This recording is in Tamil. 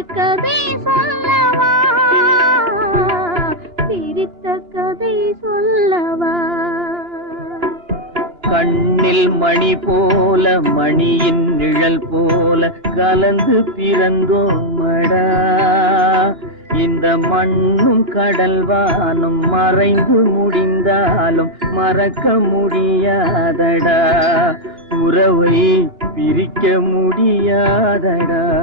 கதை சொல்லவா, பிரித்த கதை சொல்லவா. கண்ணில் மணி போல மணியின் நிழல் போல கலந்து பிறந்தோமடா. இந்த மண்ணும் கடல்வானும் மறைந்து முடிந்தாலும் மறக்க முடியாதடா. உறவை பிரிக்க முடியாதடா.